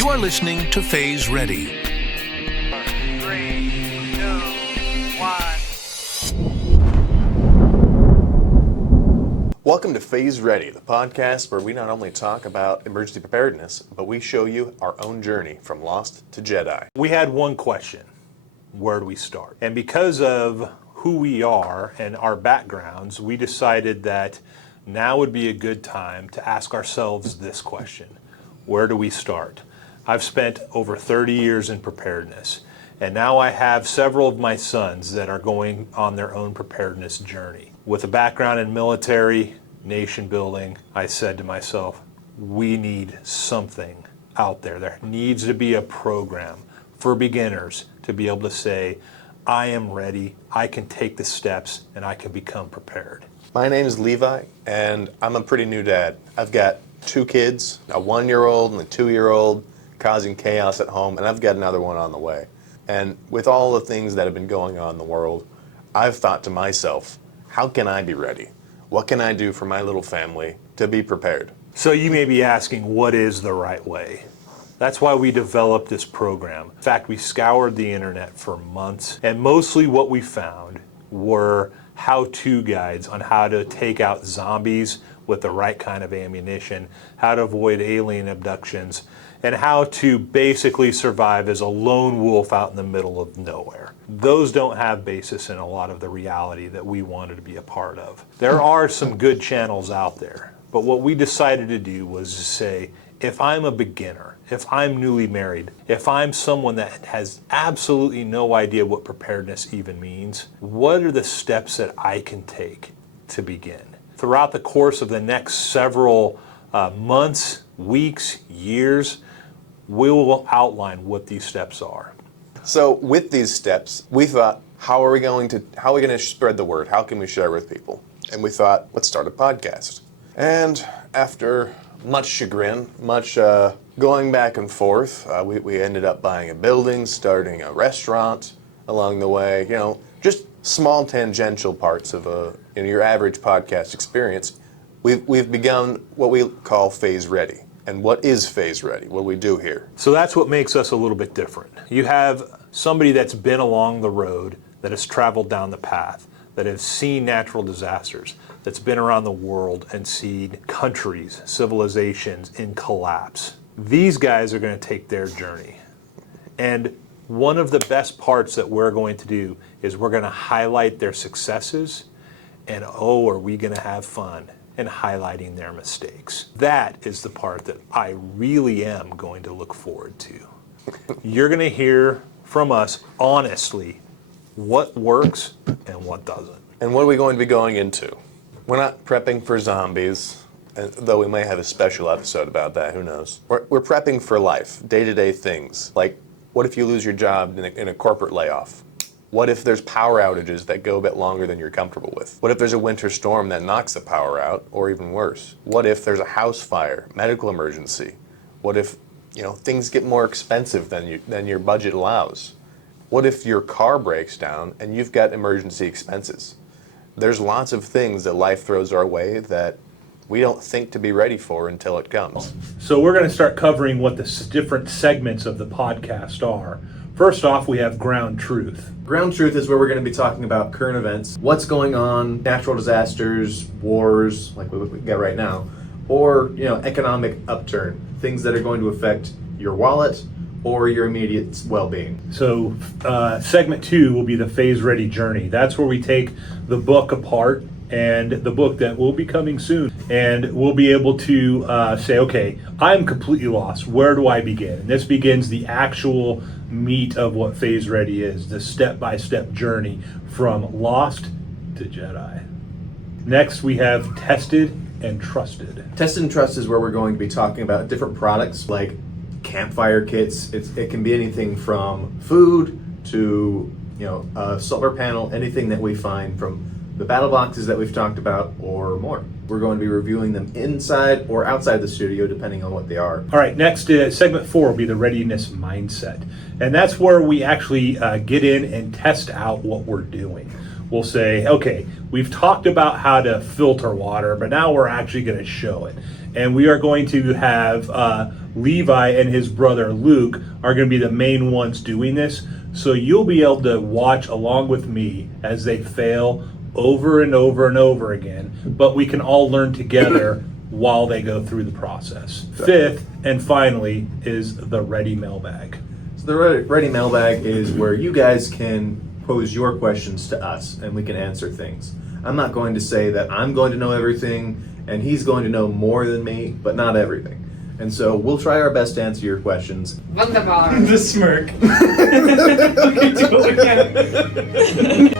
You are listening to Phase Ready. 3, 2, 1. Welcome to Phase Ready, the podcast where we not only talk about emergency preparedness, but we show you our own journey from Lost to JEDI. We had one question: where do we start? And because of who we are and our backgrounds, we decided that now would be a good time to ask ourselves this question: where do we start? I've spent over 30 years in preparedness, and now I have several of my sons that are going on their own preparedness journey. With a background in military, nation building, I said to myself, we need something out there. There needs to be a program for beginners to be able to say, I am ready, I can take the steps, and I can become prepared. My name is Levi, and I'm a pretty new dad. I've got 2 kids, a 1-year-old and a 2-year-old, causing chaos at home, and I've got another one on the way. And with all the things that have been going on in the world, I've thought to myself, how can I be ready? What can I do for my little family to be prepared? So you may be asking, what is the right way? That's why we developed this program. In fact, we scoured the internet for months, and mostly what we found were how-to guides on how to take out zombies with the right kind of ammunition, how to avoid alien abductions, and how to basically survive as a lone wolf out in the middle of nowhere. Those don't have basis in a lot of the reality that we wanted to be a part of. There are some good channels out there, but what we decided to do was to say, if I'm a beginner, if I'm newly married, if I'm someone that has absolutely no idea what preparedness even means, what are the steps that I can take to begin? Throughout the course of the next several months, weeks, years, we will outline what these steps are. So with these steps, we thought, how are we going to spread the word? How can we share with people? And we thought, let's start a podcast. And after much chagrin, much going back and forth, we ended up buying a building, starting a restaurant along the way, just small tangential parts of your average podcast experience. We've begun what we call Phase Ready. And what is Phase Ready? What do we do here? So that's what makes us a little bit different. You have somebody that's been along the road, that has traveled down the path, that has seen natural disasters, that's been around the world and seen countries, civilizations in collapse. These guys are going to take their journey. And one of the best parts that we're going to do is we're going to highlight their successes, and oh, are we going to have fun in highlighting their mistakes. That is the part that I really am going to look forward to. You're going to hear from us honestly what works and what doesn't. And what are we going to be going into? We're not prepping for zombies, though we may have a special episode about that, who knows. We're prepping for life, day-to-day things, like what if you lose your job in a corporate layoff? What if there's power outages that go a bit longer than you're comfortable with? What if there's a winter storm that knocks the power out, or even worse? What if there's a house fire, medical emergency? What if things get more expensive than your budget allows? What if your car breaks down and you've got emergency expenses? There's lots of things that life throws our way that we don't think to be ready for until it comes. So we're going to start covering what the different segments of the podcast are. First off, we have Ground Truth. Ground Truth is where we're going to be talking about current events, what's going on, natural disasters, wars, like we got right now, or economic upturn, things that are going to affect your wallet or your immediate well-being. So segment 2 will be the Phase Ready Journey. That's where we take the book apart, and the book that will be coming soon, and we'll be able to say, okay, I'm completely lost. Where do I begin? And this begins the actual meat of what Phase Ready is, the step-by-step journey from lost to JEDI. Next, we have Tested and Trusted. Tested and Trusted is where we're going to be talking about different products like campfire kits. It can be anything from food to a solar panel, anything that we find from the battle boxes that we've talked about or more. We're going to be reviewing them inside or outside the studio, depending on what they are. All right, next, segment 4 will be the readiness mindset. And that's where we actually get in and test out what we're doing. We'll say, okay, we've talked about how to filter water, but now we're actually going to show it. And we are going to have Levi and his brother Luke are going to be the main ones doing this. So you'll be able to watch along with me as they fail over and over and over again, but we can all learn together while they go through the process. Fifth and finally is the Ready Mailbag. So the Ready Mailbag is where you guys can pose your questions to us and we can answer things. I'm not going to say that I'm going to know everything and he's going to know more than me, but not everything. And so we'll try our best to answer your questions. Wunderbar. The smirk. You can do it again.